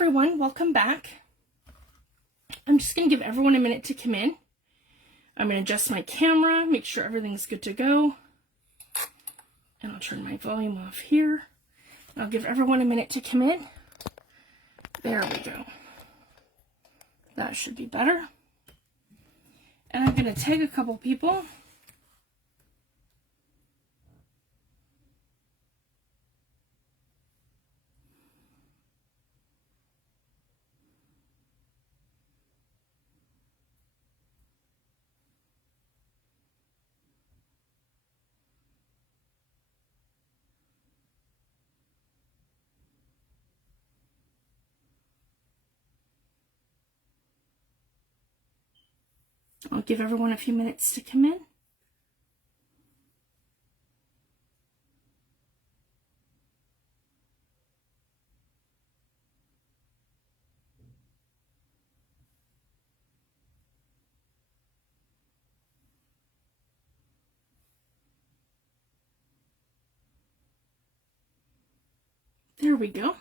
everyone, welcome back. I'm just going to give everyone a minute to come in. I'm going to adjust my camera, make sure everything's good to go. And I'll turn my volume off here. I'll give everyone a minute to come in. There we go. That should be better. And I'm going to tag a couple people. I'll give everyone a few minutes to come in. There we go.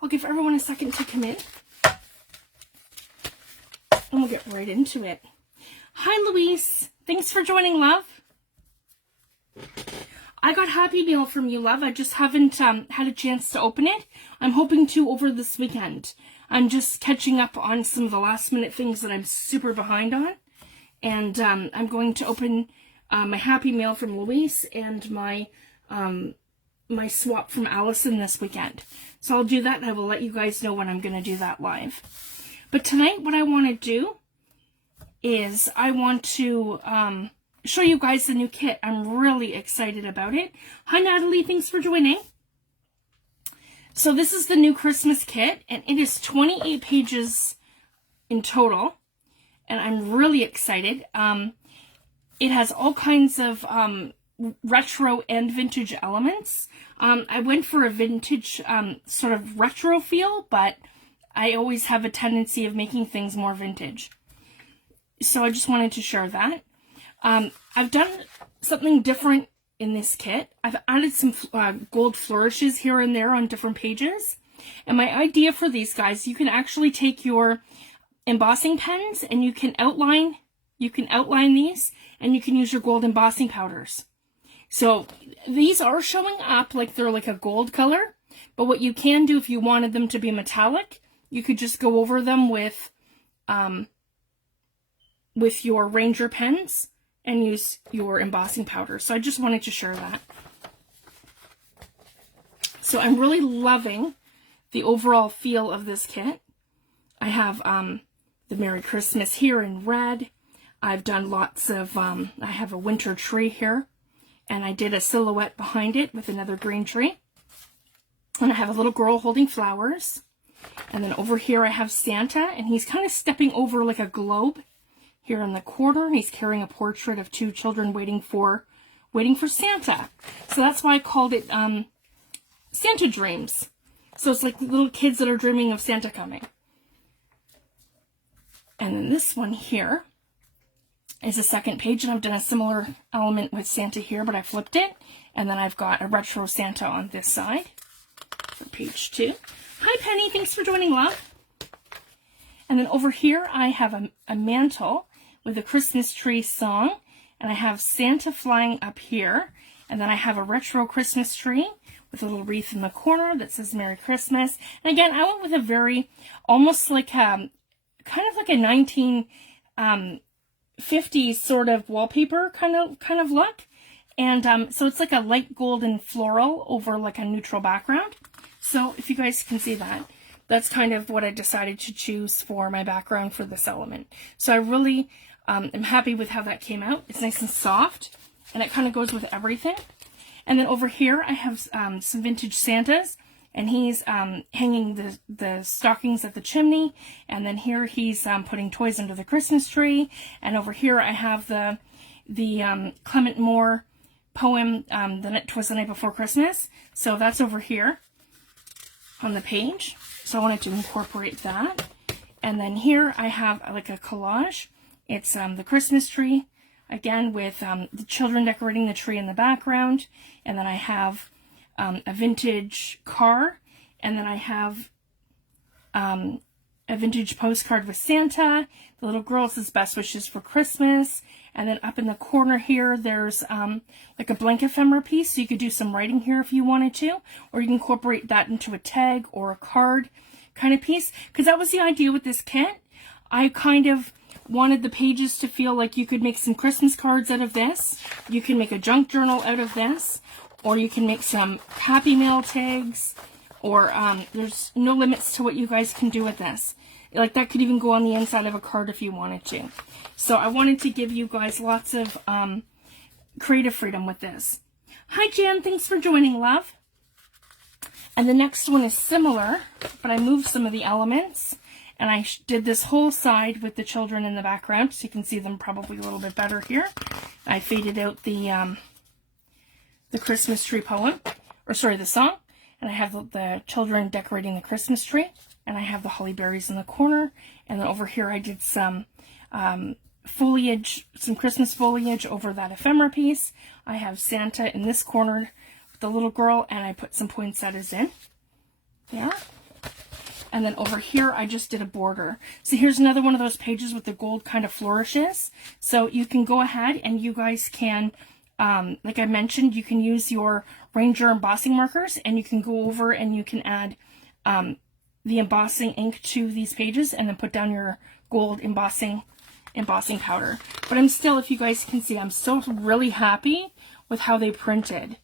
I'll give everyone a second to come in. And we'll get right into it. Hi, Louise. Thanks for joining, love. I got Happy Meal from you, love. I just haven't had a chance to open it. I'm hoping to over this weekend. I'm just catching up on some of the last minute things that I'm super behind on. And I'm going to open my Happy Meal from Louise and my my swap from Allison this weekend. So I'll do that and I will let you guys know when I'm going to do that live. But tonight what I want to do is I want to show you guys the new kit. I'm really excited about it. Hi Natalie, thanks for joining. So this is the new Christmas kit and it is 28 pages in total and I'm really excited. It has all kinds of retro and vintage elements. I went for a vintage sort of retro feel, but I always have a tendency of making things more vintage. So I just wanted to share that. I've done something different in this kit. I've added some gold flourishes here and there on different pages. And my idea for these guys, you can actually take your embossing pens and you can outline these and you can use your gold embossing powders. So these are showing up like they're like a gold color, but what you can do if you wanted them to be metallic, you could just go over them with your Ranger pens and use your embossing powder. So I just wanted to share that. So I'm really loving the overall feel of this kit. I have the Merry Christmas here in red. I've done lots of, I have a winter tree here, and I did a silhouette behind it with another green tree. And I have a little girl holding flowers. And then over here I have Santa, and he's kind of stepping over like a globe here in the corner. He's carrying a portrait of two children waiting for Santa. So that's why I called it Santa Dreams. So it's like little kids that are dreaming of Santa coming. And then this one here is the second page, and I've done a similar element with Santa here, but I flipped it. And then I've got a retro Santa on this side for page 2. Hi, Penny. Thanks for joining, love. And then over here, I have a mantle with a Christmas tree song. And I have Santa flying up here. And then I have a retro Christmas tree with a little wreath in the corner that says Merry Christmas. And again, I went with a very, almost like kind of like a 1950s sort of wallpaper kind of look. And so it's like a light golden floral over like a neutral background. So if you guys can see that, that's kind of what I decided to choose for my background for this element. So I really am happy with how that came out. It's nice and soft, and it kind of goes with everything. And then over here, I have some vintage Santas, and he's hanging the stockings at the chimney. And then here he's putting toys under the Christmas tree. And over here, I have the Clement Moore poem, "'Twas the Night Before Christmas." So that's over here on the page. So I wanted to incorporate that. And then here I have like a collage. It's the Christmas tree, again with the children decorating the tree in the background. And then I have a vintage car. And then I have a vintage postcard with Santa. The little girl says best wishes for Christmas. And then up in the corner here, there's like a blank ephemera piece. So you could do some writing here if you wanted to, or you can incorporate that into a tag or a card kind of piece. Because that was the idea with this kit. I kind of wanted the pages to feel like you could make some Christmas cards out of this. You can make a junk journal out of this, or you can make some Happy Mail tags, or there's no limits to what you guys can do with this. Like that could even go on the inside of a card if you wanted to. So I wanted to give you guys lots of creative freedom with this. Hi Jan, thanks for joining, love. And the next one is similar, but I moved some of the elements. And I did this whole side with the children in the background, so you can see them probably a little bit better here. I faded out the Christmas tree poem, or sorry, the song. And I have the children decorating the Christmas tree. And I have the holly berries in the corner. And then over here I did some foliage, some Christmas foliage over that ephemera piece. I have Santa in this corner with the little girl, and I put some poinsettias in. Yeah. And then over here, I just did a border. So here's another one of those pages with the gold kind of flourishes. So you can go ahead and you guys can, like I mentioned, you can use your Ranger embossing markers, and you can go over and you can add the embossing ink to these pages and then put down your gold embossing powder. But I'm still, if you guys can see, I'm still really happy with how they printed.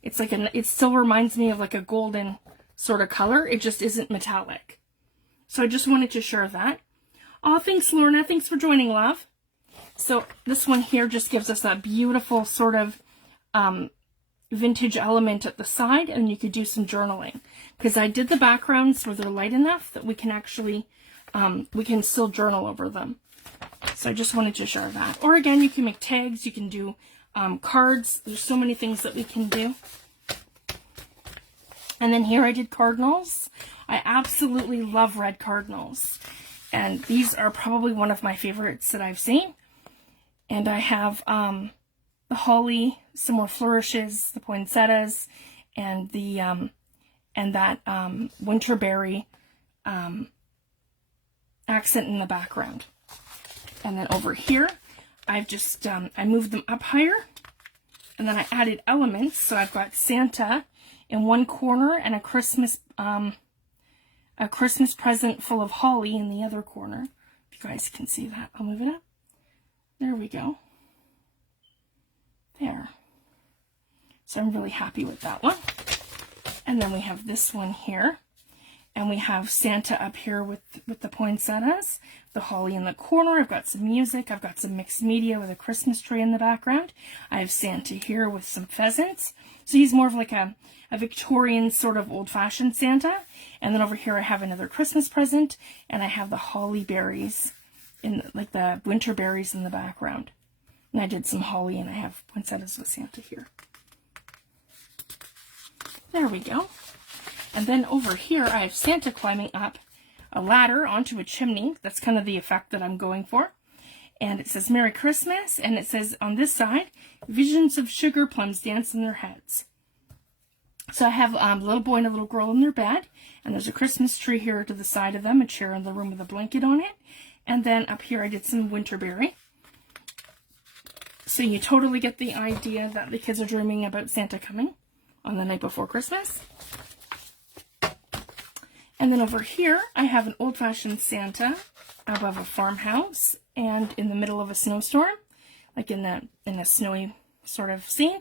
It's like it still reminds me of like a golden sort of color. It just isn't metallic. So I just wanted to share that. Oh, thanks, Lorna. Thanks for joining, love. So this one here just gives us that beautiful sort of vintage element at the side, and you could do some journaling. Because I did the backgrounds where they're light enough that we can actually, we can still journal over them. So I just wanted to share that. Or again, you can make tags, you can do cards. There's so many things that we can do. And then here I did cardinals. I absolutely love red cardinals. And these are probably one of my favorites that I've seen. And I have the holly, some more flourishes, the poinsettias, and the and that winterberry accent in the background. And then over here, I've just I moved them up higher, and then I added elements. So I've got Santa in one corner and a Christmas present full of holly in the other corner. If you guys can see that, I'll move it up. There we go. There. So I'm really happy with that one. And then we have this one here. And we have Santa up here with the poinsettias, the holly in the corner. I've got some music. I've got some mixed media with a Christmas tree in the background. I have Santa here with some pheasants. So he's more of like a Victorian sort of old-fashioned Santa. And then over here I have another Christmas present, and I have the holly berries, like the winter berries in the background. And I did some holly, and I have poinsettias with Santa here. There we go. And then over here, I have Santa climbing up a ladder onto a chimney. That's kind of the effect that I'm going for. And it says, Merry Christmas. And it says on this side, visions of sugar plums dance in their heads. So I have a little boy and a little girl in their bed. And there's a Christmas tree here to the side of them, a chair in the room with a blanket on it. And then up here, I did some winterberry. So you totally get the idea that the kids are dreaming about Santa coming on the night before Christmas. And then over here, I have an old-fashioned Santa above a farmhouse and in the middle of a snowstorm, like in a snowy sort of scene.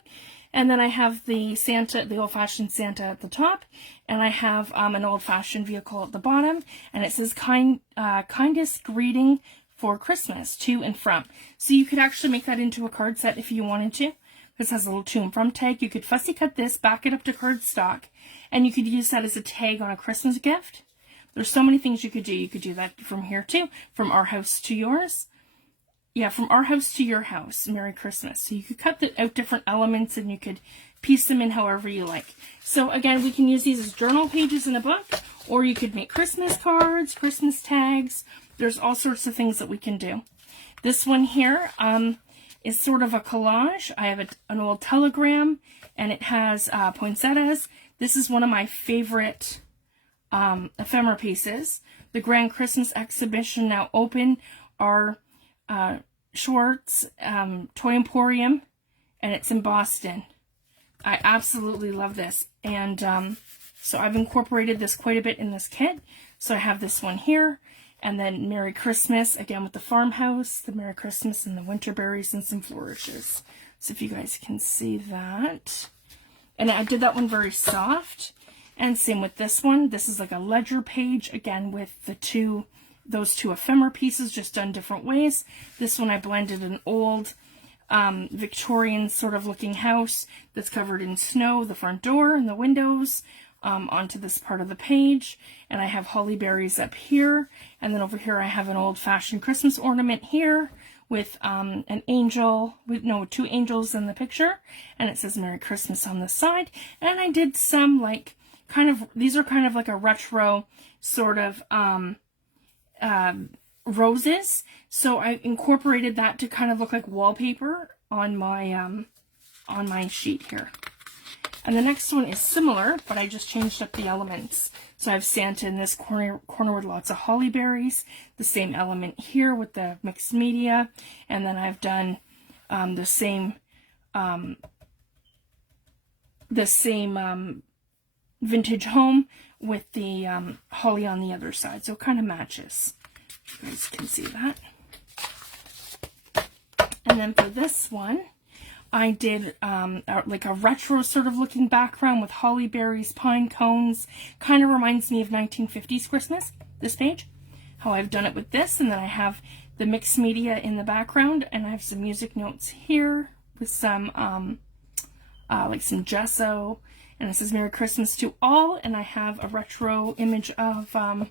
And then I have the Santa, the old-fashioned Santa at the top, and I have an old-fashioned vehicle at the bottom, and it says kindest greeting for Christmas, to and from. So you could actually make that into a card set if you wanted to. This has a little to and from tag. You could fussy cut this, back it up to cardstock, and you could use that as a tag on a Christmas gift. There's so many things you could do. You could do that from here too, from our house to yours. Yeah, from our house to your house. Merry Christmas. So you could cut out different elements and you could piece them in however you like. So again, we can use these as journal pages in a book, or you could make Christmas cards, Christmas tags. There's all sorts of things that we can do. This one here is sort of a collage. I have an old telegram, and it has poinsettias. This is one of my favorite ephemera pieces. The Grand Christmas Exhibition now open. Our Schwartz Toy Emporium, and it's in Boston. I absolutely love this, and so I've incorporated this quite a bit in this kit. So I have this one here, and then Merry Christmas, again with the farmhouse, the Merry Christmas and the winter berries and some flourishes. So if you guys can see that. And I did that one very soft, and same with this one. This is like a ledger page, again with those two ephemera pieces, just done different ways. This one I blended an old Victorian sort of looking house that's covered in snow, the front door and the windows, onto this part of the page. And I have holly berries up here, and then over here I have an old-fashioned Christmas ornament here with an angel, with two angels in the picture, and it says Merry Christmas on the side. And I did some like these are kind of like a retro sort of roses, so I incorporated that to kind of look like wallpaper on my sheet here. And the next one is similar, but I just changed up the elements. So I have Santa in this corner with lots of holly berries, the same element here with the mixed media, and then I've done the same vintage home with the holly on the other side, so it kind of matches. You guys can see that. And then for this one, I did like a retro sort of looking background with holly berries, pine cones. Kind of reminds me of 1950s Christmas, this page. How I've done it with this, and then I have the mixed media in the background, and I have some music notes here with some like some gesso, and it says Merry Christmas to all, and I have a retro image of a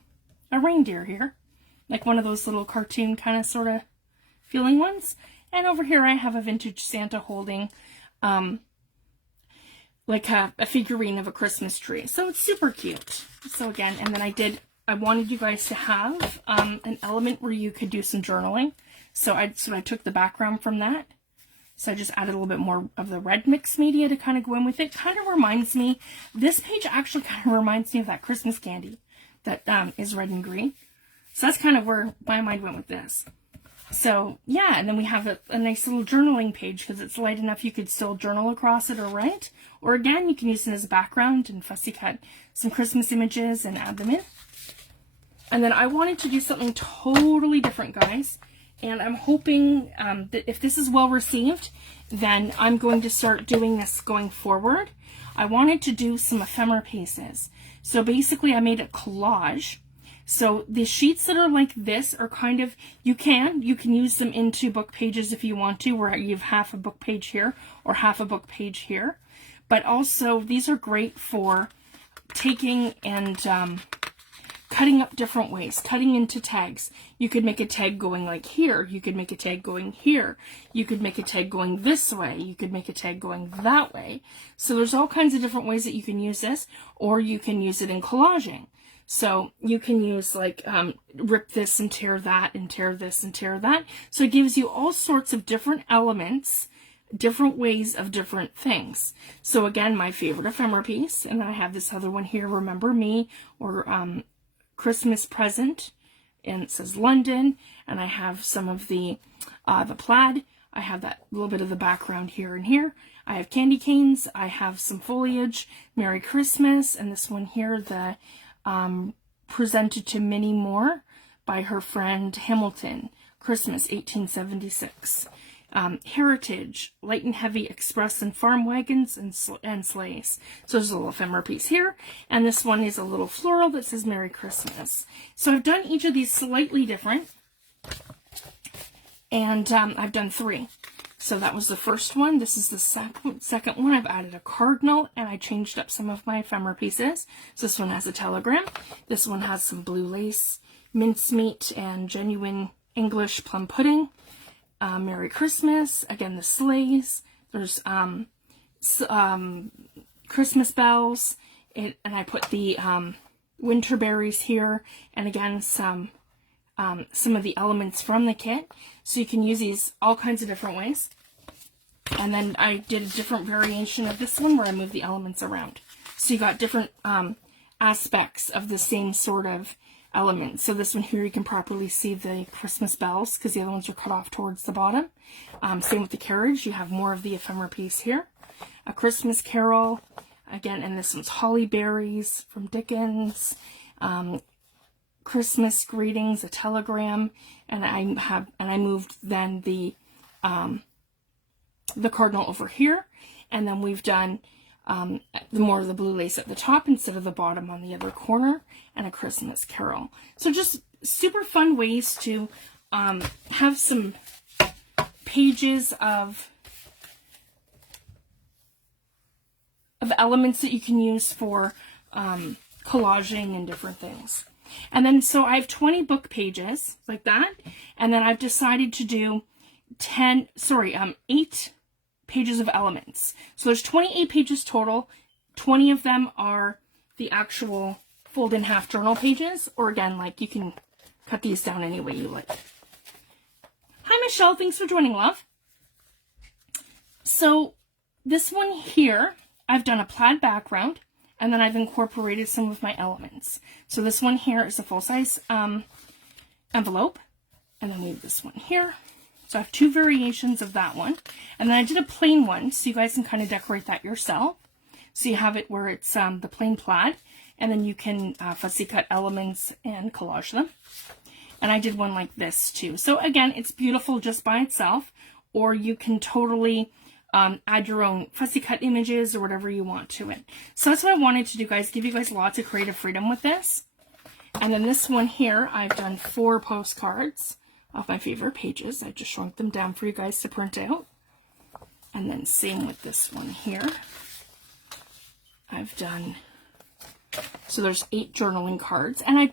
reindeer here, like one of those little cartoon kind of sort of feeling ones. And over here I have a vintage Santa holding like a figurine of a Christmas tree. So it's super cute. So again, and then I wanted you guys to have an element where you could do some journaling. So I took the background from that. So I just added a little bit more of the red mixed media to kind of go in with it. Kind of reminds me, this page actually kind of reminds me of that Christmas candy that is red and green. So that's kind of where my mind went with this. So yeah, and then we have a nice little journaling page because it's light enough you could still journal across it or write. Or again, you can use it as a background and fussy cut some Christmas images and add them in. And then I wanted to do something totally different, guys. And I'm hoping that if this is well received, then I'm going to start doing this going forward. I wanted to do some ephemera pieces. So basically I made a collage. So the sheets that are like this are kind of, you can use them into book pages if you want to, where you have half a book page here or half a book page here. But also these are great for taking and cutting up different ways, cutting into tags. You could make a tag going like here. You could make a tag going here. You could make a tag going this way. You could make a tag going that way. So there's all kinds of different ways that you can use this, or you can use it in collaging. So you can use like rip this and tear that and tear this and tear that. So it gives you all sorts of different elements, different ways of different things. So again, my favorite ephemera piece, and I have this other one here, Remember Me, or Christmas Present, and it says London, and I have some of the plaid. I have that little bit of the background here and here. I have candy canes. I have some foliage, Merry Christmas, and this one here, the presented to Minnie Moore by her friend Hamilton, Christmas 1876. Heritage, light and heavy express and farm wagons and sleighs. So there's a little ephemera piece here, and this one is a little floral that says Merry Christmas. So I've done each of these slightly different, and I've done 3. So that was the first one. This is the second one. I've added a cardinal, and I changed up some of my ephemera pieces. So this one has a telegram. This one has some blue lace, mincemeat, and genuine English plum pudding. Merry Christmas. Again, the sleighs. There's Christmas bells. And I put the winter berries here. And again, some of the elements from the kit. So you can use these all kinds of different ways. And then I did a different variation of this one where I moved the elements around. So you got different aspects of the same sort of element. So this one here, you can properly see the Christmas bells because the other ones are cut off towards the bottom. Same with the carriage. You have more of the ephemera piece here. A Christmas Carol, again, and this one's holly berries from Dickens. Christmas greetings, a telegram, and I moved then the cardinal over here, and then we've done more of the blue lace at the top instead of the bottom on the other corner, and a Christmas Carol. So just super fun ways to have some pages of elements that you can use for collaging and different things. And then so I have 20 book pages like that, and then I've decided to do 8 pages of elements. So there's 28 pages total. 20 of them are the actual fold in half journal pages, or again, like, you can cut these down any way you like. Hi Michelle, thanks for joining, love. So this one here, I've done a plaid background, and then I've incorporated some of my elements. So this one here is a full-size envelope, and then we have this one here. So I have 2 variations of that one. And then I did a plain one, so you guys can kind of decorate that yourself. So you have it where it's the plain plaid, and then you can fussy cut elements and collage them. And I did one like this too. So again, it's beautiful just by itself, or you can totally add your own fussy cut images or whatever you want to it. So that's what I wanted to do, guys, give you guys lots of creative freedom with this. And then this one here, I've done 4 postcards of my favorite pages. I just shrunk them down for you guys to print out. And then same with this one here. I've done, so there's 8 journaling cards, and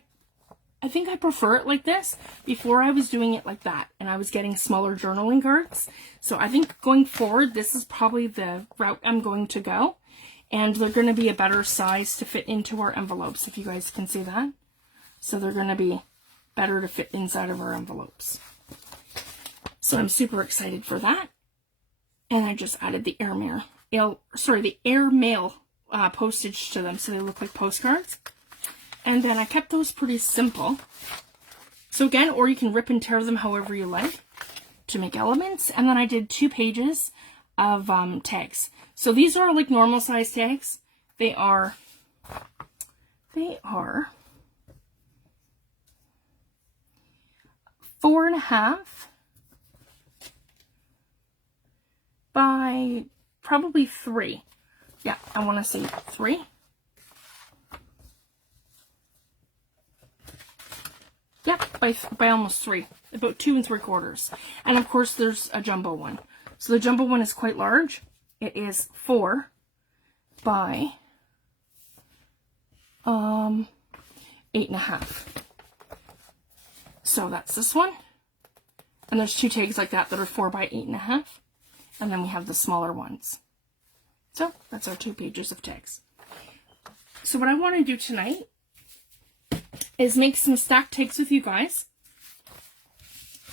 I think I prefer it like this. Before I was doing it like that, and I was getting smaller journaling cards. So I think going forward, this is probably the route I'm going to go. And they're going to be a better size to fit into our envelopes, if you guys can see that. So they're going to be better to fit inside of our envelopes. So I'm super excited for that. And I just added the airmail postage to them, so they look like postcards. And then I kept those pretty simple. So again, or you can rip and tear them however you like to make elements. And then I did 2 pages of tags. So these are like normal size tags. They are 4.5 by probably 3. Yeah, I want to say 3. Yep, by almost 3. About 2 3/4. And of course there's a jumbo one. So the jumbo one is quite large. It is 4 by 8.5. So that's this one. And there's 2 tags like that are 4 by 8.5. And then we have the smaller ones. So that's our 2 pages of tags. So what I want to do tonight is make some stack tags with you guys.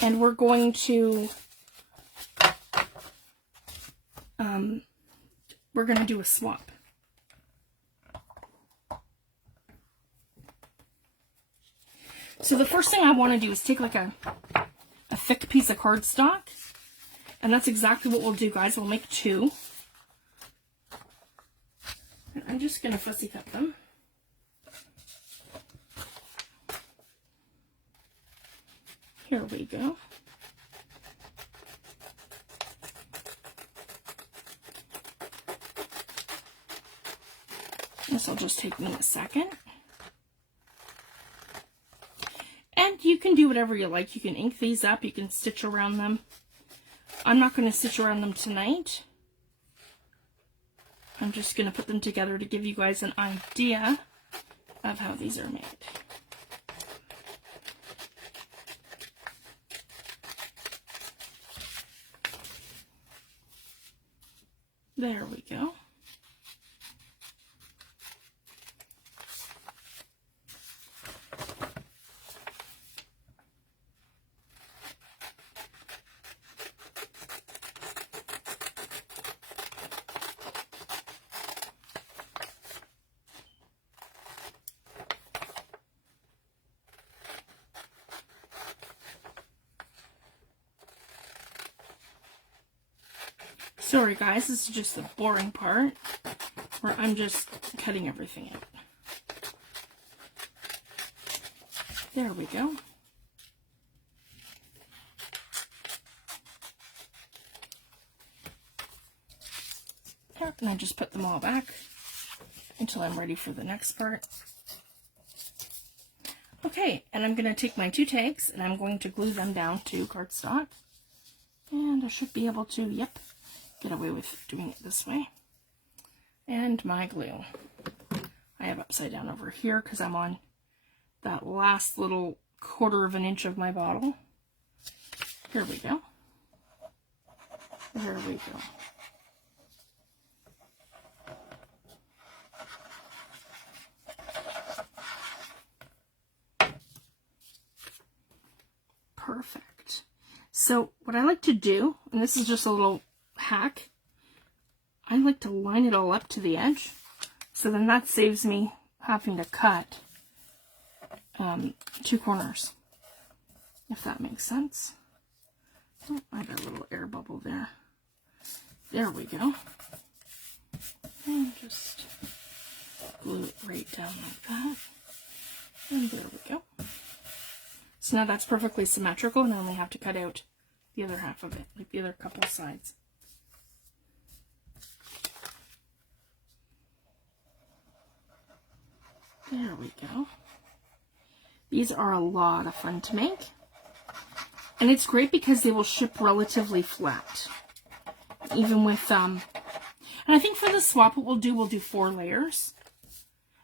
And we're going to do a swap. So the first thing I want to do is take like a thick piece of cardstock, and that's exactly what we'll do, guys. We'll make 2. And I'm just going to fussy cut them. Here we go. This will just take me a second. And you can do whatever you like. You can ink these up. You can stitch around them. I'm not going to stitch around them tonight. I'm just going to put them together to give you guys an idea of how these are made. There we go. Sorry guys, this is just the boring part where I'm just cutting everything out. There we go. And I just put them all back until I'm ready for the next part. Okay, and I'm going to take my 2 tags and I'm going to glue them down to cardstock. And I should be able to, yep, get away with doing it this way. And my glue. I have upside down over here because I'm on that last little 1/4 of an inch of my bottle. Here we go. There we go. Perfect. So what I like to do, and this is just a little hack, I like to line it all up to the edge. So then that saves me having to cut 2 corners, if that makes sense. Oh, I got a little air bubble there. There we go. And just glue it right down like that. And there we go. So now that's perfectly symmetrical, and I only have to cut out the other half of it, like the other couple sides. There we go. These are a lot of fun to make. And it's great because they will ship relatively flat. Even with, and I think for the swap what we'll do 4 layers.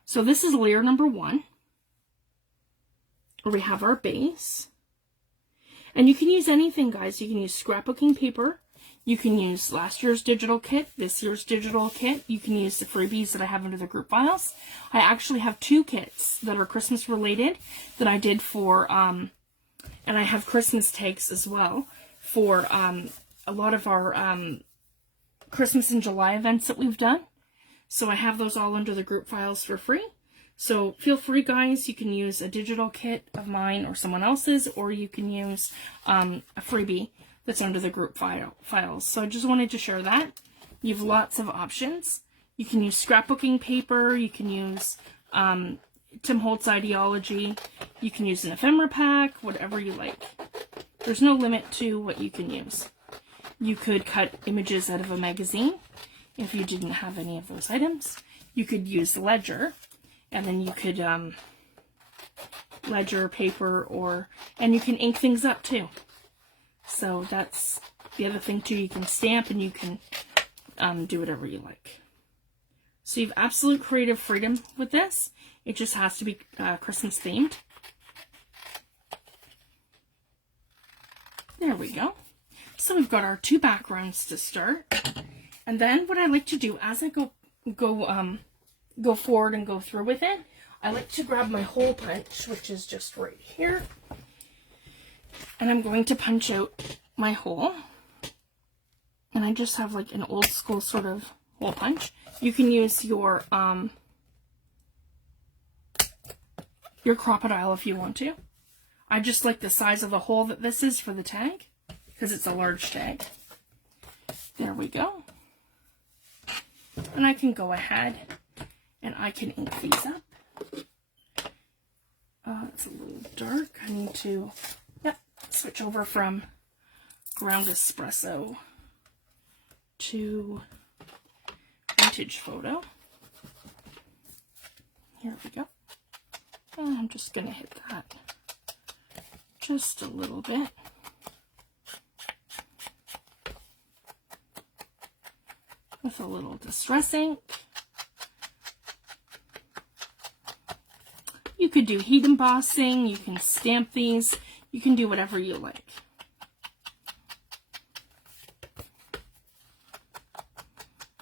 So this is layer number 1. Where we have our base. And you can use anything, guys. You can use scrapbooking paper. You can use last year's digital kit, this year's digital kit. You can use the freebies that I have under the group files. I actually have 2 kits that are Christmas related that I did for, and I have Christmas tags as well for a lot of our Christmas in July events that we've done. So I have those all under the group files for free. So feel free, guys. You can use a digital kit of mine or someone else's, or you can use a freebie that's under the group files. So I just wanted to share that. You have lots of options. You can use scrapbooking paper. You can use Tim Holtz Ideology. You can use an ephemera pack, whatever you like. There's no limit to what you can use. You could cut images out of a magazine if you didn't have any of those items. You could use ledger. And then you could ledger paper, and you can ink things up too. So that's the other thing too. You can stamp and you can do whatever you like. So you have absolute creative freedom with this. It just has to be Christmas themed. There we go. So we've got our 2 backgrounds to start. And then what I like to do as I go forward and go through with it, I like to grab my hole punch, which is just right here, and I'm going to punch out my hole. And I just have like an old school sort of hole punch. You can use your crocodile if you want to. I just like the size of the hole that this is for the tag because it's a large tag. There we go. And I can go ahead and I can ink these up. It's a little dark. I need to, switch over from ground espresso to vintage photo. Here we go. And I'm just going to hit that just a little bit. With a little distress ink. You could do heat embossing, you can stamp these, you can do whatever you like.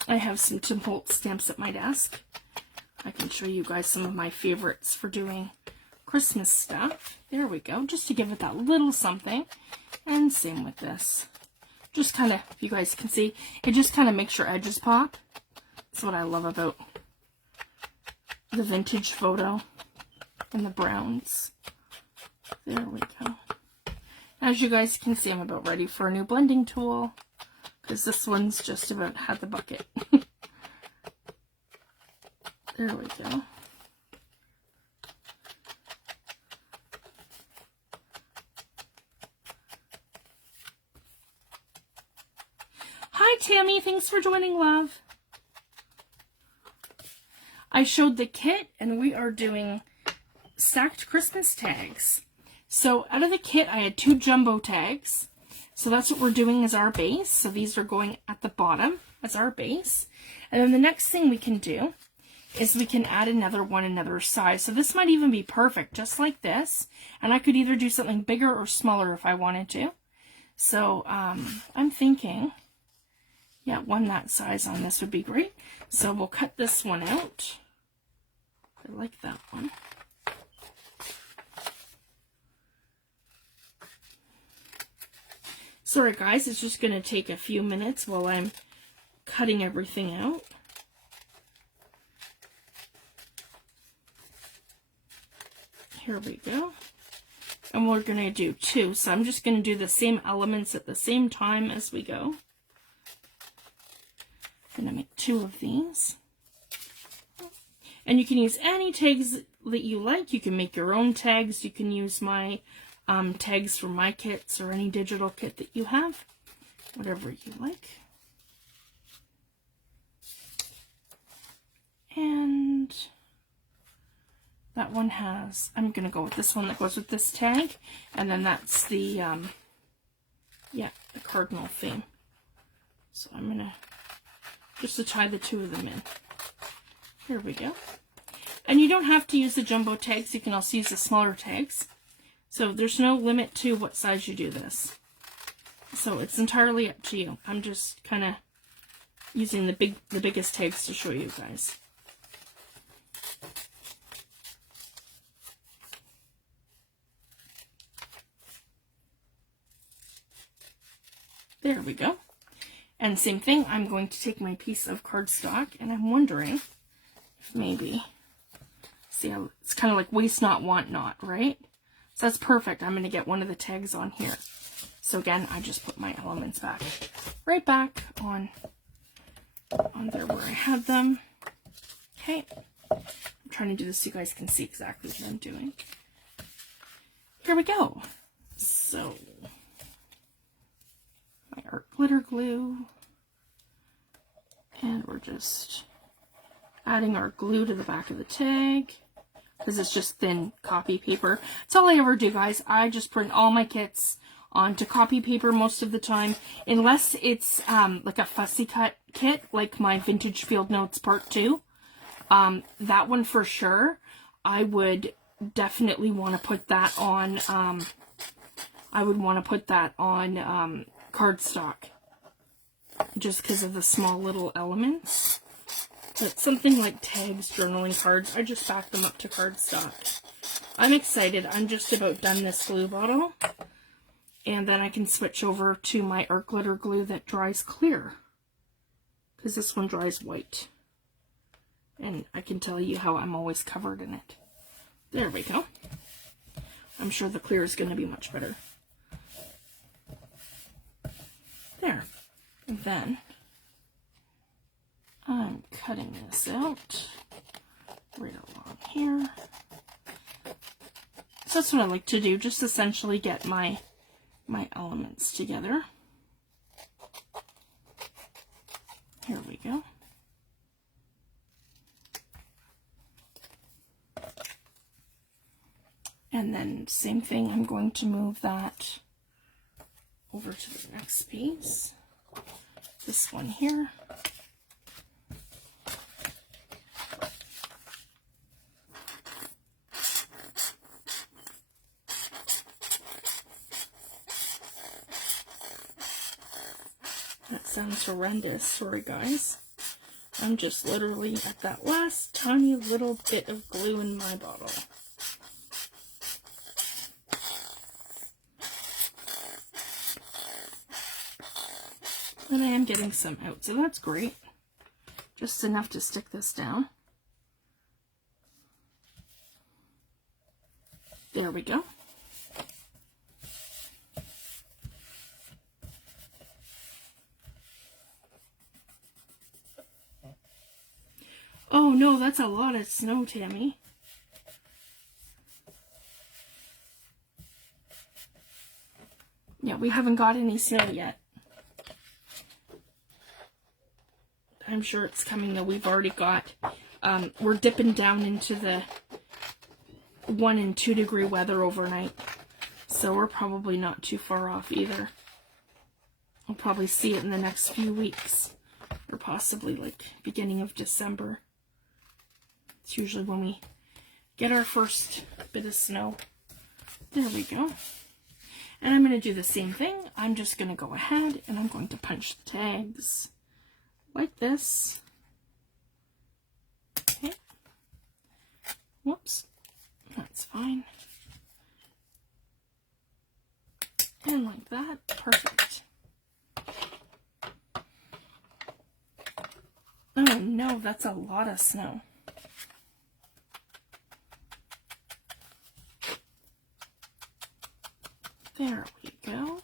I have some Tim Holtz stamps at my desk. I can show you guys some of my favorites for doing Christmas stuff. There we go, just to give it that little something. And same with this. Just kind of, if you guys can see, it just kind of makes your edges pop. That's what I love about the vintage photo and the browns. There we go. As you guys can see, I'm about ready for a new blending tool. because this one's just about had the bucket. There we go. Hi Tammy, thanks for joining, love. I showed the kit and we are doing stacked Christmas tags. So out of the kit I had 2 jumbo tags. So that's what we're doing as our base. So these are going at the bottom as our base. And then the next thing we can do is we can add another one another size. So this might even be perfect just like this. And I could either do something bigger or smaller if I wanted to. So I'm thinking, yeah, one that size on this would be great. So we'll cut this one out. I like that one. Sorry guys, it's just going to take a few minutes while I'm cutting everything out. Here we go. And we're going to do 2. So I'm just going to do the same elements at the same time as we go. I'm going to make 2 of these. And you can use any tags that you like. You can make your own tags. You can use my tags from my kits or any digital kit that you have. Whatever you like. And that one has, I'm going to go with this one that goes with this tag. And then that's the, yeah, the cardinal theme. So I'm going to, just to tie the 2 of them in. Here we go. And you don't have to use the jumbo tags. You can also use the smaller tags. So there's no limit to what size you do this. So it's entirely up to you. I'm just kind of using the biggest tags to show you guys. There we go. And same thing, I'm going to take my piece of cardstock and I'm wondering if maybe, see how it's kind of like waste not, want not, right? So that's perfect. I'm going to get one of the tags on here. So again, I just put my elements back, right back on there where I had them. Okay. I'm trying to do this so you guys can see exactly what I'm doing. Here we go. So my art glitter glue, and we're just adding our glue to the back of the tag because it's just thin copy paper. That's all I ever do, guys. I just print all my kits onto copy paper most of the time, unless it's like a fussy cut kit, like my Vintage Field Notes Part 2. That one for sure, I would definitely want to put that on, cardstock, just because of the small little elements. But something like tags, journaling cards, I just back them up to cardstock. I'm excited. I'm just about done this glue bottle. And then I can switch over to my art glitter glue that dries clear, because this one dries white. And I can tell you how I'm always covered in it. There we go. I'm sure the clear is going to be much better. There. And then I'm cutting this out right along here. So that's what I like to do, just essentially get my elements together. Here we go. And then same thing, I'm going to move that over to the next piece. This one here. That sounds horrendous, sorry guys. I'm just literally at that last tiny little bit of glue in my bottle. And I am getting some out, so that's great. Just enough to stick this down. There we go. that's a lot of snow, Tammy. Yeah, we haven't got any snow yet. I'm sure it's coming though. We've already got, we're dipping down into the 1 and 2 degree weather overnight. So we're probably not too far off either. We'll probably see it in the next few weeks. Or possibly like beginning of December. It's usually when we get our first bit of snow. There we go. And I'm going to do the same thing. I'm just going to go ahead and I'm going to punch the tags like this. Okay. Whoops. That's fine. And like that. Perfect. Oh no, that's a lot of snow. There we go.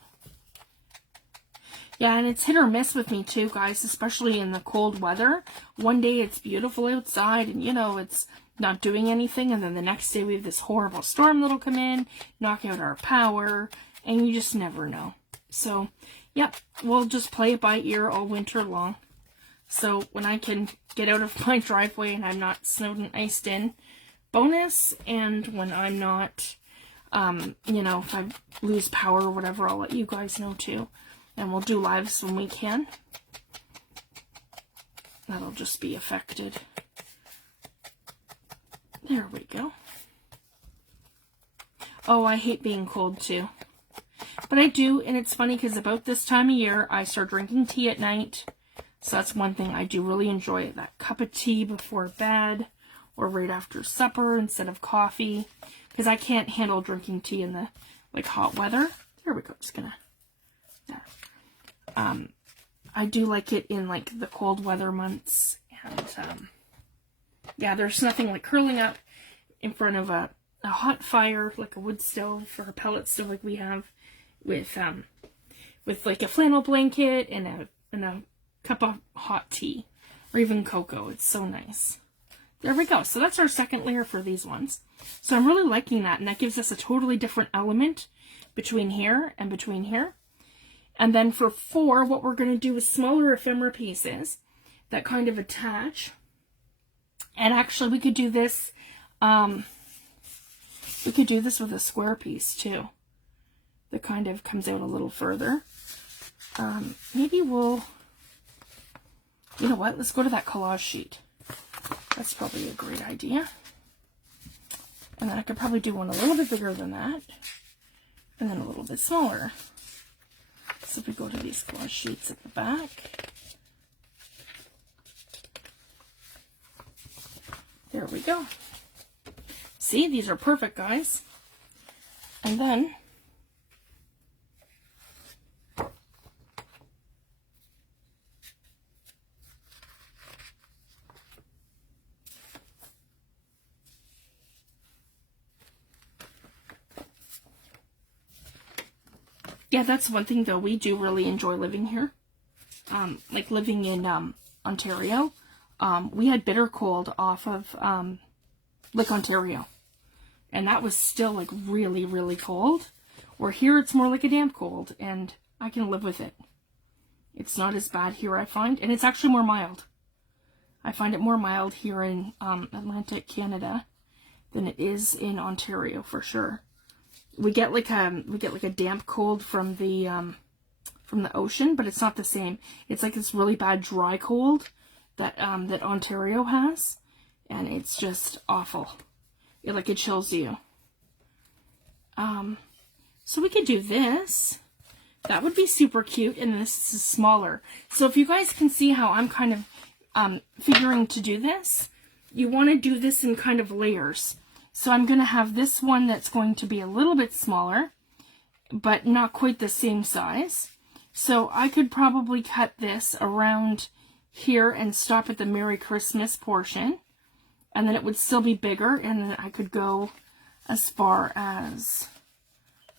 Yeah, and it's hit or miss with me too, guys, especially in the cold weather. One day it's beautiful outside and, you know, it's not doing anything. And then the next day we have this horrible storm that'll come in, knock out our power, and you just never know. So, yep, we'll just play it by ear all winter long. So when I can get out of my driveway and I'm not snowed and iced in, bonus. And when I'm not, you know, if I lose power or whatever, I'll let you guys know too. And we'll do lives when we can. That'll just be affected. There we go. Oh, I hate being cold too. But I do, and it's funny because about this time of year, I start drinking tea at night. So that's one thing I do really enjoy, that cup of tea before bed or right after supper instead of coffee. Because I can't handle drinking tea in the like hot weather. There we go. Just gonna, yeah. I do like it in like the cold weather months, and yeah, there's nothing like curling up in front of a hot fire, like a wood stove or a pellet stove like we have, with like a flannel blanket and a cup of hot tea or even cocoa. It's so nice. There we go. So that's our second layer for these ones. So I'm really liking that, and that gives us a totally different element between here and between here. And then for 4, what we're going to do is smaller ephemera pieces that kind of attach. And actually we could do this, with a square piece too. That kind of comes out a little further. Maybe we'll, you know what, let's go to that collage sheet. That's probably a great idea. And then I could probably do one a little bit bigger than that. And then a little bit smaller. So if we go to these collage sheets at the back. There we go. See, these are perfect, guys. And then yeah, that's one thing though. We do really enjoy living here. Like living in Ontario. We had bitter cold off of Lake Ontario. And that was still like really, really cold. Where here it's more like a damp cold, and I can live with it. It's not as bad here, I find, and it's actually more mild. I find it more mild here in Atlantic Canada than it is in Ontario for sure. We get like a damp cold from the ocean, but it's not the same. It's like this really bad dry cold that that Ontario has, and it's just awful. It chills you. So we could do this. That would be super cute, and this is smaller. So if you guys can see how I'm kind of figuring to do this, you want to do this in kind of layers. So I'm going to have this one that's going to be a little bit smaller, but not quite the same size. So I could probably cut this around here and stop at the Merry Christmas portion. And then it would still be bigger, and then I could go as far as,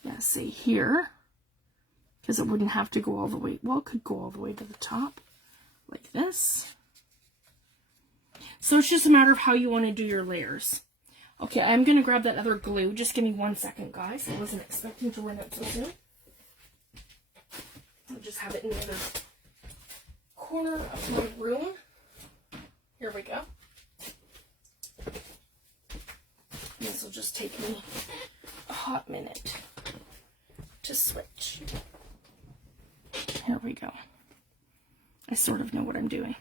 yeah, say here. Because it wouldn't have to go all the way, well, it could go all the way to the top, like this. So it's just a matter of how you want to do your layers. Okay, I'm going to grab that other glue. Just give me 1 second, guys. I wasn't expecting to run out so soon. I'll just have it in the other corner of my room. Here we go. This will just take me a hot minute to switch. Here we go. I sort of know what I'm doing.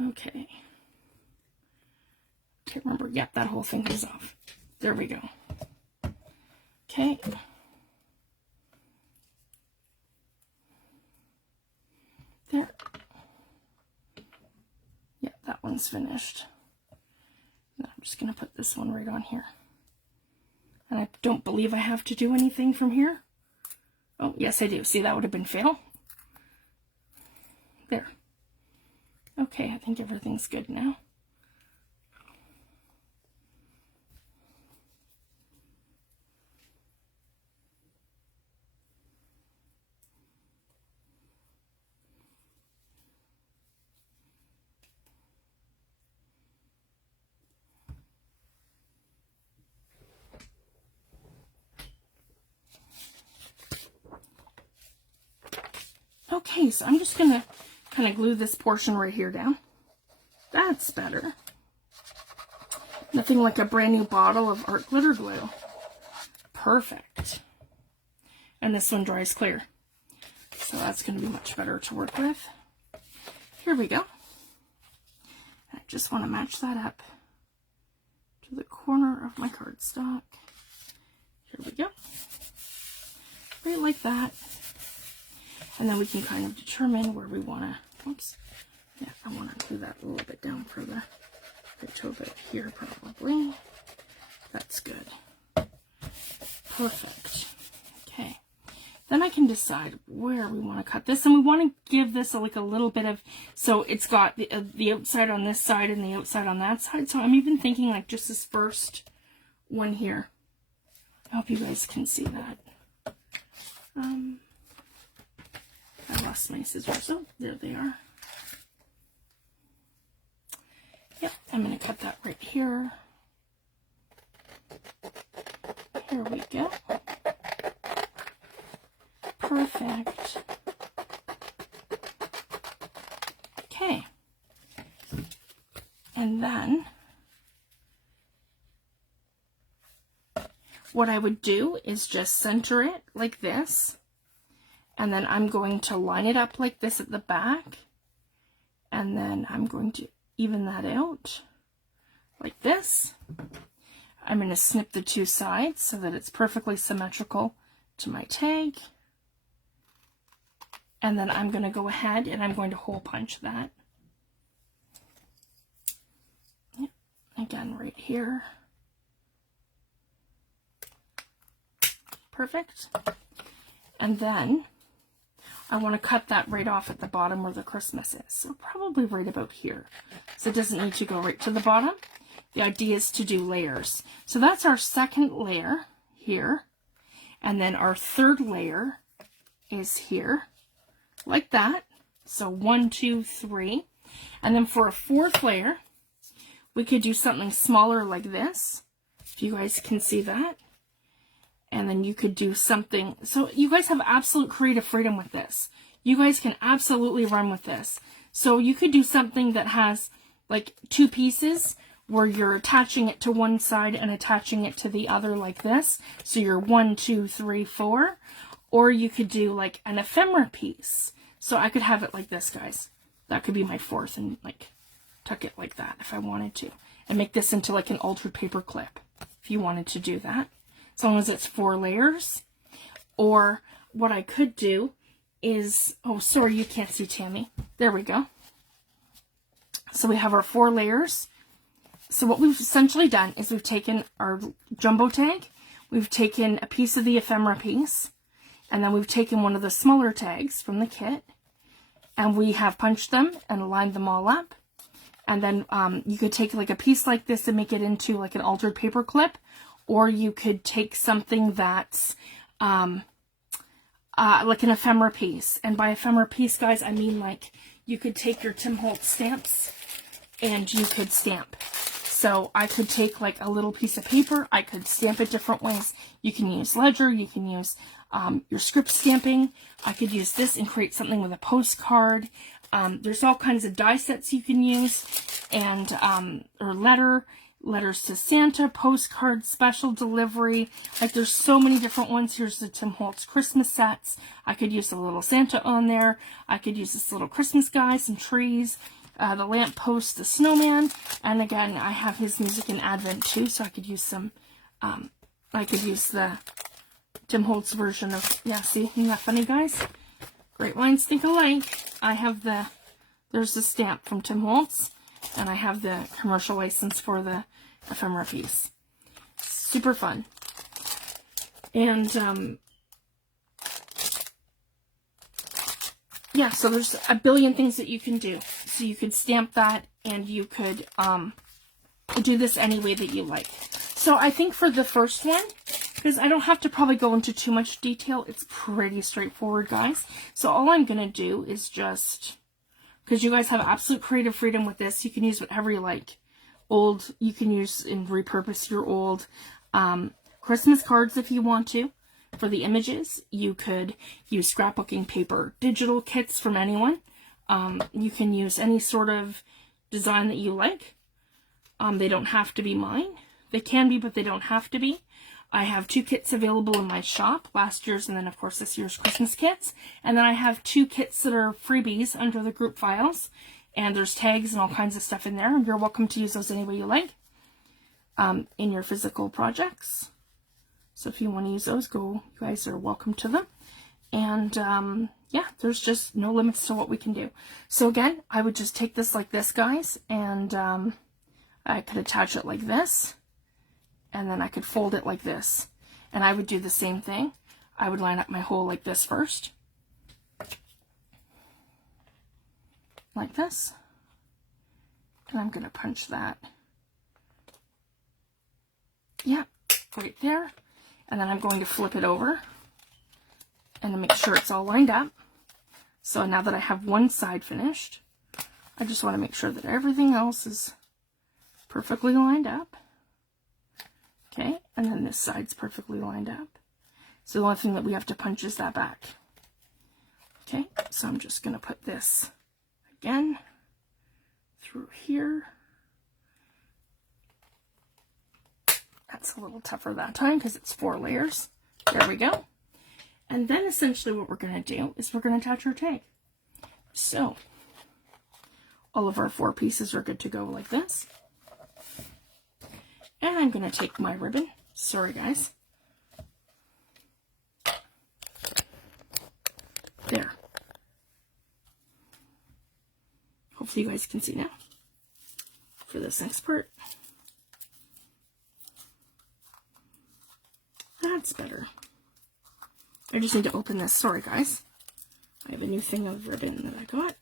Okay. Can't remember. Yep, that whole thing goes off. There we go. Okay. There. Yep, that one's finished. Now I'm just going to put this one right on here. And I don't believe I have to do anything from here. Oh, yes, I do. See, that would have been fail. There. Okay, I think everything's good now. Okay, so I'm just going to kind of glue this portion right here down. That's better. Nothing like a brand new bottle of art glitter glue. Perfect. And this one dries clear. So that's going to be much better to work with. Here we go. I just want to match that up to the corner of my cardstock. Here we go. Right like that. And then we can kind of determine where we want to, oops, yeah, I want to glue that a little bit down further. Right over here probably. That's good. Perfect. Okay. Then I can decide where we want to cut this. And we want to give this like a little bit of, so it's got the outside on this side and the outside on that side. So I'm even thinking like just this first one here. I hope you guys can see that. I lost my scissors. Oh, there they are. Yep, I'm going to cut that right here. Here we go. Perfect. Okay. And then what I would do is just center it like this. And then I'm going to line it up like this at the back. And then I'm going to even that out like this. I'm going to snip the two sides so that it's perfectly symmetrical to my tag. And then I'm going to go ahead and I'm going to hole punch that. Yep. Again, right here. Perfect. And then I want to cut that right off at the bottom where the Christmas is. So probably right about here. So it doesn't need to go right to the bottom. The idea is to do layers. So that's our second layer here. And then our third layer is here. Like that. So 1, 2, 3. And then for a fourth layer, we could do something smaller like this. If you guys can see that. And then you could do something. So you guys have absolute creative freedom with this. You guys can absolutely run with this. So you could do something that has like two pieces where you're attaching it to one side and attaching it to the other like this. So you're 1, 2, 3, 4. Or you could do like an ephemera piece. So I could have it like this, guys. That could be my fourth and like tuck it like that if I wanted to. And make this into like an altered paper clip if you wanted to do that. As long as it's 4 layers. Or what I could do is, oh, sorry, you can't see Tammy. There we go. So we have our 4 layers. So what we've essentially done is we've taken our jumbo tag, we've taken a piece of the ephemera piece, and then we've taken one of the smaller tags from the kit, and we have punched them and lined them all up. And then you could take like a piece like this and make it into like an altered paper clip. Or you could take something that's like an ephemera piece. And by ephemera piece, guys, I mean like you could take your Tim Holtz stamps and you could stamp. So I could take like a little piece of paper, I could stamp it different ways. You can use ledger, you can use your script stamping. I could use this and create something with a postcard. There's all kinds of die sets you can use, and or letters to Santa, postcards, special delivery. Like there's so many different ones. Here's the Tim Holtz Christmas sets. I could use a little Santa on there. I could use this little Christmas guy, some trees, the lamp post, the snowman, and again I have his music in Advent too, so I could use some I could use the Tim Holtz version of, yeah, see, isn't that funny, guys? Great minds think alike. I have there's the stamp from Tim Holtz, and I have the commercial license for the ephemera piece. Super fun. And yeah, so there's a billion things that you can do. So you could stamp that, and you could do this any way that you like. So I think for the first one, because I don't have to probably go into too much detail, it's pretty straightforward, guys. So all I'm going to do is just, because you guys have absolute creative freedom with this, you can use whatever you like. Old, you can use and repurpose your old Christmas cards if you want to. For the images, you could use scrapbooking paper, digital kits from anyone. You can use any sort of design that you like. They don't have to be mine. They can be, but they don't have to be. I have 2 kits available in my shop, last year's and then of course this year's Christmas kits. And then I have 2 kits that are freebies under the group files. And there's tags and all kinds of stuff in there. And you're welcome to use those any way you like in your physical projects. So if you want to use those, you guys are welcome to them. And yeah, there's just no limits to what we can do. So again, I would just take this like this, guys, and I could attach it like this, and then I could fold it like this. And I would do the same thing. I would line up my hole like this first. Like this. And I'm going to punch that. Yeah, right there. And then I'm going to flip it over and to make sure it's all lined up. So now that I have one side finished, I just want to make sure that everything else is perfectly lined up. Okay, and then this side's perfectly lined up. So the only thing that we have to punch is that back. Okay, so I'm just going to put this again through here. That's a little tougher that time because it's 4 layers. There we go. And then essentially what we're going to do is we're going to attach our tag. So all of our 4 pieces are good to go like this. And I'm going to take my ribbon. Sorry, guys. There. Hopefully you guys can see now for this next part. That's better. I just need to open this. Sorry, guys. I have a new thing of ribbon that I got.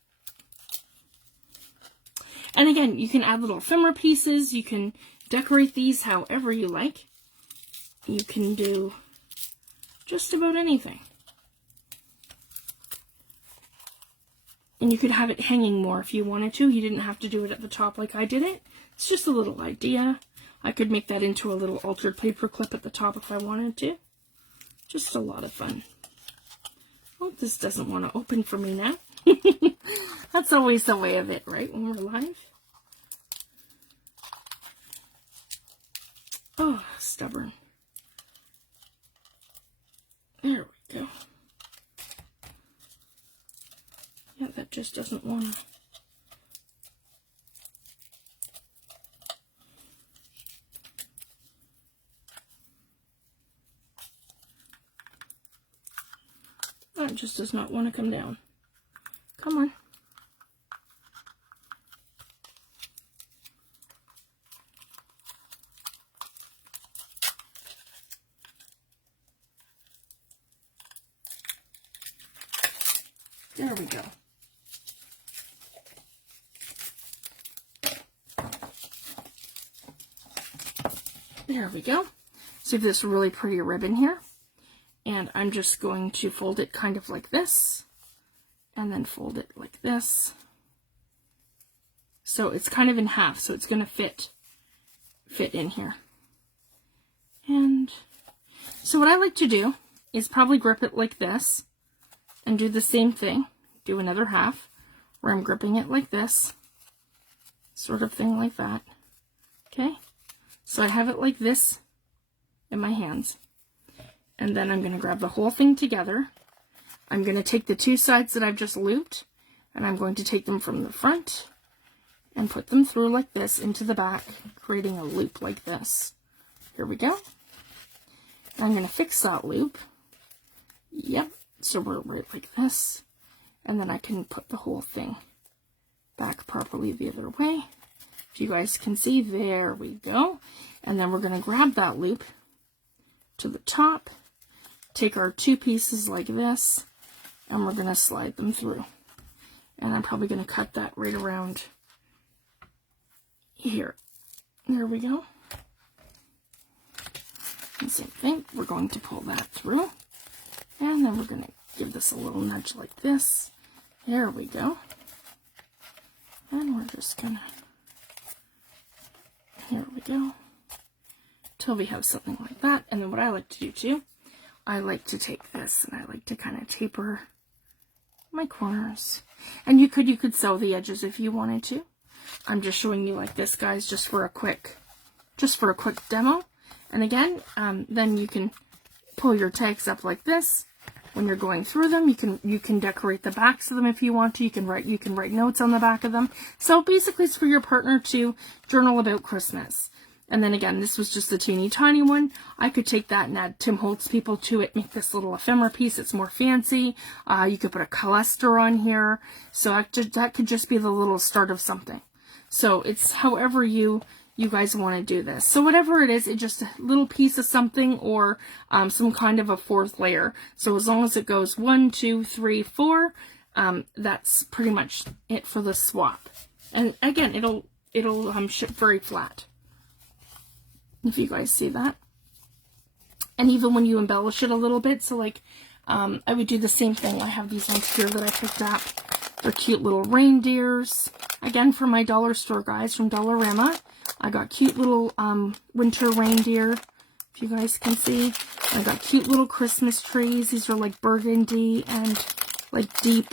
And again, you can add little ephemera pieces. You can decorate these however you like. You can do just about anything. And you could have it hanging more if you wanted to. You didn't have to do it at the top like I did it. It's just a little idea. I could make that into a little altered paper clip at the top if I wanted to. Just a lot of fun. Oh, this doesn't want to open for me now. That's always the way of it, right, when we're live? Oh, stubborn. There we go. Yeah, that just doesn't want to. That just does not want to come down. Come on. There we go. There we go. So you have this really pretty ribbon here. And I'm just going to fold it kind of like this. And then fold it like this. So it's kind of in half, so it's going to fit in here. And so what I like to do is probably grip it like this and do the same thing. Do another half where I'm gripping it like this, sort of thing like that. Okay, so I have it like this in my hands. And then I'm going to grab the whole thing together. I'm going to take the two sides that I've just looped, and I'm going to take them from the front and put them through like this into the back, creating a loop like this. Here we go. I'm going to fix that loop. Yep, so we're right like this. And then I can put the whole thing back properly the other way. If you guys can see, there we go. And then we're going to grab that loop to the top, take our two pieces like this, and we're going to slide them through. And I'm probably going to cut that right around here. There we go. And same thing, we're going to pull that through. And then we're going to give this a little nudge like this. There we go. And we're just going to, here we go, till we have something like that. And then what I like to do too, I like to take this and I like to kind of taper my corners. And you could sew the edges if you wanted to. I'm just showing you like this, guys, just for a quick demo. And again, then you can pull your tags up like this. When you're going through them, you can decorate the backs of them if you want to. You can write notes on the back of them. So basically, it's for your partner to journal about Christmas. And then again, this was just a teeny tiny one. I could take that and add Tim Holtz people to it, make this little ephemera piece. It's more fancy. You could put a cluster on here. So that could just be the little start of something. So it's however you guys want to do this. So whatever it is, it's just a little piece of something or some kind of a fourth layer. So as long as it goes 1, 2, 3, 4, that's pretty much it for the swap. And again, it'll ship very flat, if you guys see that. And even when you embellish it a little bit, so like I would do the same thing. I have these ones here that I picked up. They're cute little reindeers. Again, from my dollar store, guys, from Dollarama. I got cute little winter reindeer, if you guys can see. I got cute little Christmas trees. These are like burgundy and like deep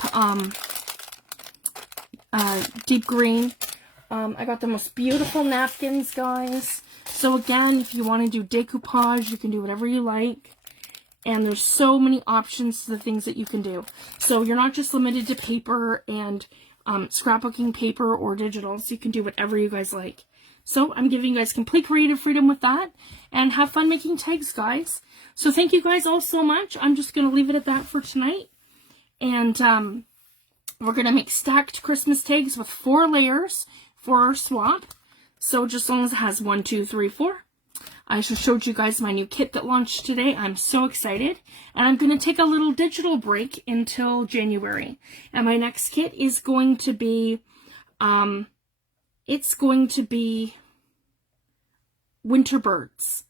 green. I got the most beautiful napkins, guys. So again, if you want to do decoupage, you can do whatever you like. And there's so many options to the things that you can do. So you're not just limited to paper and scrapbooking paper or digital. So you can do whatever you guys like. So I'm giving you guys complete creative freedom with that. And have fun making tags, guys. So thank you guys all so much. I'm just going to leave it at that for tonight. And we're going to make stacked Christmas tags with 4 layers for our swap. So just as long as it has 1, 2, 3, 4. I just showed you guys my new kit that launched today. I'm so excited. And I'm going to take a little digital break until January. And my next kit is going to be, it's going to be winter birds.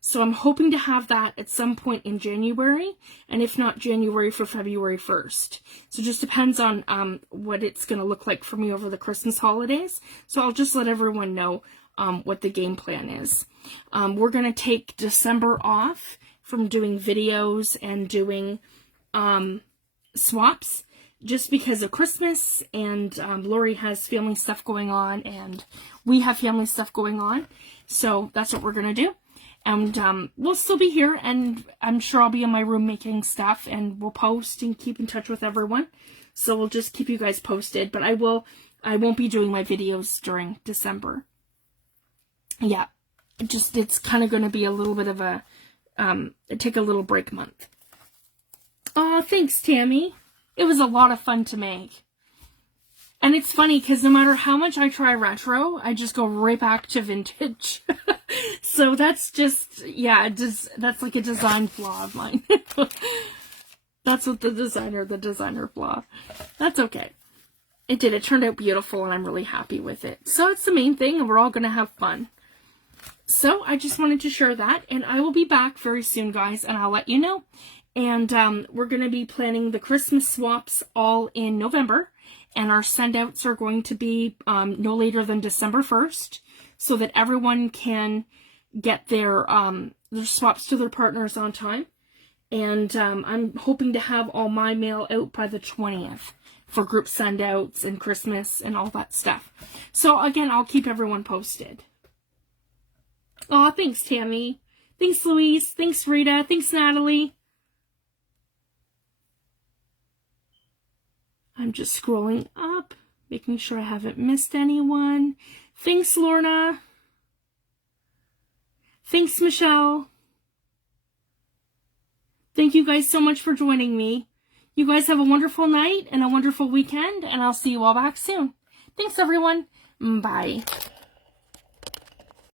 So I'm hoping to have that at some point in January. And if not January, for February 1st. So it just depends on what it's going to look like for me over the Christmas holidays. So I'll just let everyone know what the game plan is. We're going to take December off from doing videos and doing swaps just because of Christmas, and Lori has family stuff going on and we have family stuff going on. So that's what we're going to do. And we'll still be here, and I'm sure I'll be in my room making stuff, and we'll post and keep in touch with everyone. So we'll just keep you guys posted, but I won't be doing my videos during December. Yeah, it's kind of going to be a little bit of a, take a little break month. Oh, thanks, Tammy. It was a lot of fun to make. And it's funny because no matter how much I try retro, I just go right back to vintage. So that's just, yeah, that's like a design flaw of mine. That's what the designer flaw. That's okay. It turned out beautiful, and I'm really happy with it. So it's the main thing, and we're all going to have fun. So I just wanted to share that, and I will be back very soon, guys, and I'll let you know. And we're going to be planning the Christmas swaps all in November. and our send outs are going to be no later than December 1st, so that everyone can get their swaps to their partners on time. And I'm hoping to have all my mail out by the 20th for group send outs and Christmas and all that stuff. So again, I'll keep everyone posted. Oh, thanks, Tammy. Thanks, Louise. Thanks, Rita. Thanks, Natalie. I'm just scrolling up, making sure I haven't missed anyone. Thanks, Lorna. Thanks, Michelle. Thank you guys so much for joining me. You guys have a wonderful night and a wonderful weekend, and I'll see you all back soon. Thanks, everyone. Bye.